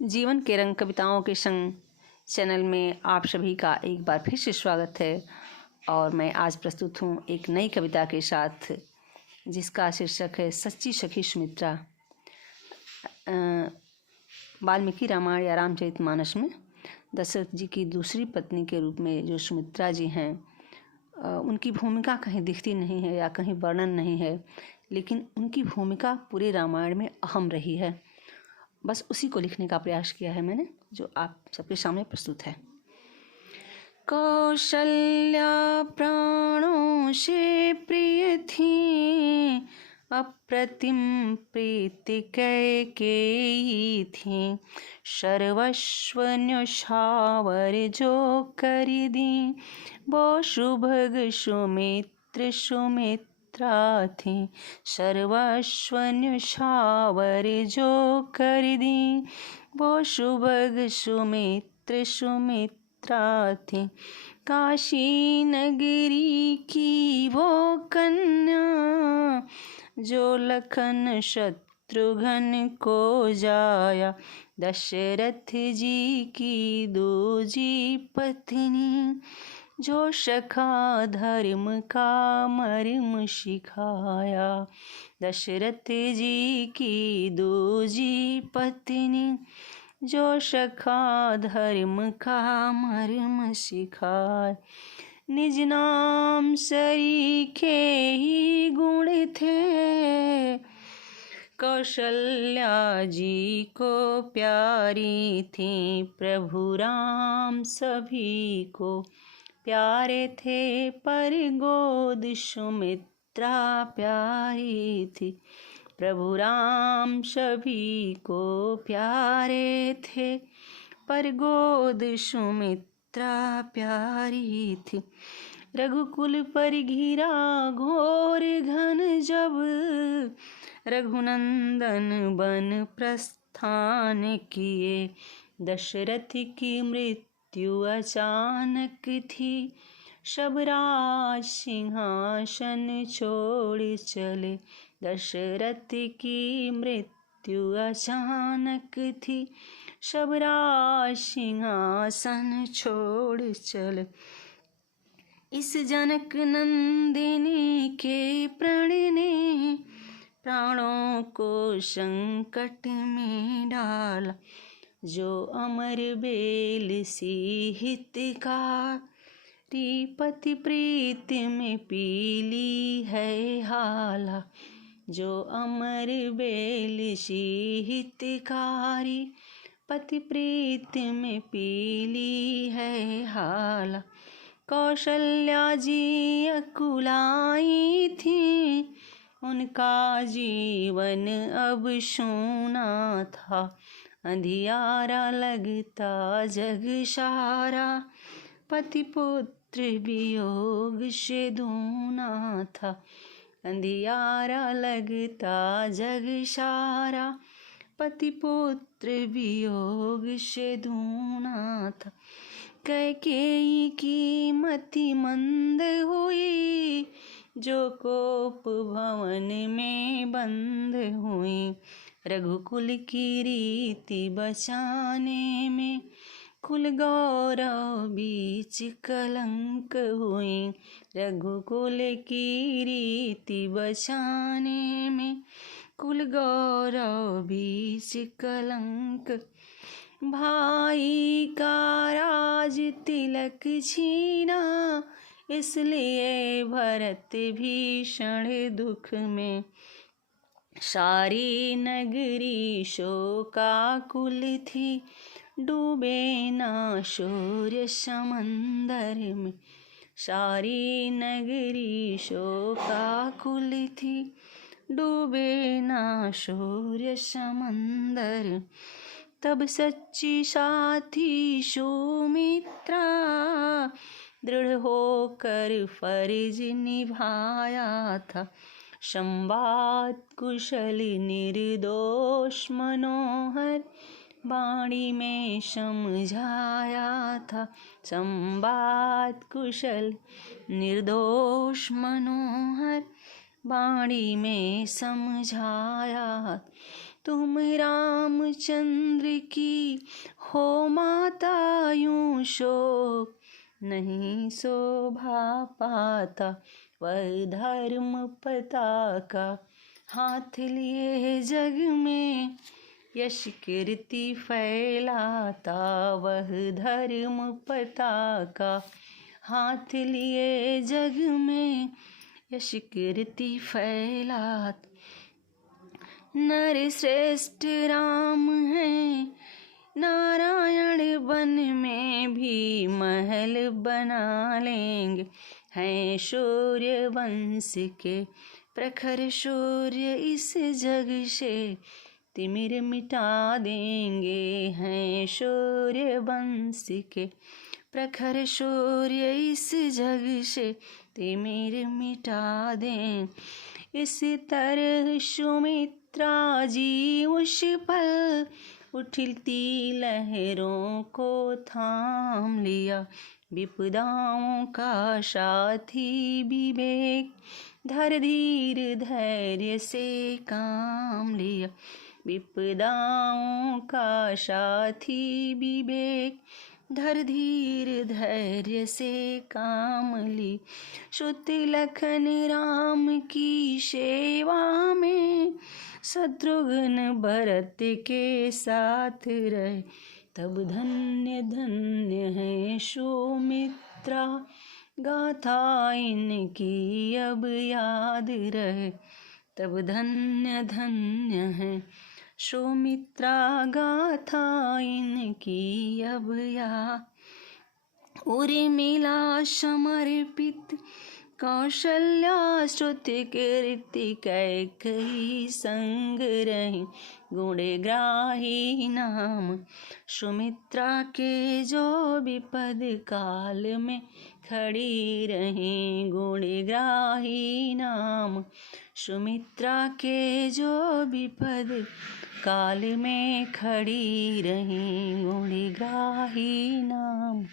जीवन के रंग कविताओं के संग चैनल में आप सभी का एक बार फिर से स्वागत है। और मैं आज प्रस्तुत हूँ एक नई कविता के साथ, जिसका शीर्षक है सच्ची सखी सुमित्रा। वाल्मीकि रामायण या रामचरितमानस में दशरथ जी की दूसरी पत्नी के रूप में जो सुमित्रा जी हैं, उनकी भूमिका कहीं दिखती नहीं है या कहीं वर्णन नहीं है, लेकिन उनकी भूमिका पूरे रामायण में अहम रही है। बस उसी को लिखने का प्रयास किया है मैंने, जो आप सबके सामने प्रस्तुत है। कौशल्या प्राणों से प्रिय थी, अप्रतिम प्रीति कैकेयी थी। सर्वस्व न्यौछावर जो कर दी, वो सुभग सुमित्र सुमित्रा थी। सर्वस्व न्यौछावर जो कर दी, वो सुभग सुमित्र सुमित्रा थी। काशी नगरी की वो कन्या, जो लखन शत्रुघ्न को जाया। दशरथ जी की दूजी पत्नी, जो सखा धर्म का मर्म सिखाया। दशरथ जी की दूजी पत्नी, जो सखा धर्म का मर्म सिखाए। निज नाम सरीखे ही गुण थे, कौशल्या जी को प्यारी थी। प्रभु राम सभी को प्यारे थे, पर गोद सुमित्रा प्यारी थी। प्रभु राम सभी को प्यारे थे, पर गोद सुमित्रा प्यारी थी। रघुकुल पर घिरा घोर घन, जब रघुनंदन बन प्रस्थान किए। दशरथ की मृत्यु अचानक थी, सब राज सिंहासन छोड़ चले। दशरथ की मृत्यु अचानक थी, सब राज सिंहासन छोड़ चले। इस जनक नंदिनी के प्रण ने, प्राणों को संकट में डाला। जो अमर बेल सी हितकारी, पति प्रीति में पीली है हाला। जो अमर बेल सी हितकारी, पति प्रीति में पीली है हाला। कौशल्या जी अकुलाई थी, उनका जीवन अब सूना था। अंधियारा लगता जग सारा, पति पुत्र वियोग से दूना था। अंधियारा लगता जग सारा, पति पुत्र वियोग से दूना था। कैकेयी की मति मंद हुई, जो कोप भवन में बंद हुई। रघुकुल की रीति बचाने में, कुल गौरव बीच कलंक हुई। रघुकुल की रीति बचाने में, कुल गौरव बीच कलंक। भाई का राज तिलक छीना, इसलिए भरत भीषण दुख में। सारी नगरी शोकाकुल थी, डूबे ना सूर्य समंदर में। सारी नगरी शोकाकुल थी, डूबे ना सूर्य समंदर। तब सच्ची साथी सुमित्रा, दृढ़ होकर फर्ज निभाया था। संवाद कुशल निर्दोष मनोहर, वाणी में समझाया था। संवाद कुशल निर्दोष मनोहर, वाणी में समझाया। तुम रामचंद्र की हो माता, यूं शोक नहीं शोभा पाता वह धर्म पताका। हाथ लिए जग में यश कीर्ति फैलाता वह धर्म पताका। हाथ लिए जग में यश कीर्ति फैलाता। नर श्रेष्ठ राम है, नारायण वन में भी महल बना लेंगे। हैं शौर्य वंश के प्रखर शौर्य, इस जग से तिमिर मिटा देंगे। हैं शौर्य वंश के प्रखर शौर्य, इस जग से तिमिर मिटा दें। इस तरह सुमित्रा जी उस पल उठती लहरों को थाम लिया। विपदाओं का साथी विवेक धर धीर धैर्य से काम लिया। विपदाओं का साथी विवेक धर धीर धैर्य से काम ली। सुत लखन राम की सेवा में शत्रुघ्न भरत के साथ रहे। तब धन्य धन्य है सुमित्रा, गाथा इनकी अब याद रहे। तब धन्य धन्य है सुमित्रा, गाथा इनकी अब याद। उर्मिला समर्पित कौशल्या श्रुति कीर्ति कैकेयी संग रही। गुणग्राही नाम सुमित्रा के जो विपद काल में खड़ी रही। गुणग्राही नाम सुमित्रा के जो विपद काल में खड़ी रही। गुणग्राही नाम।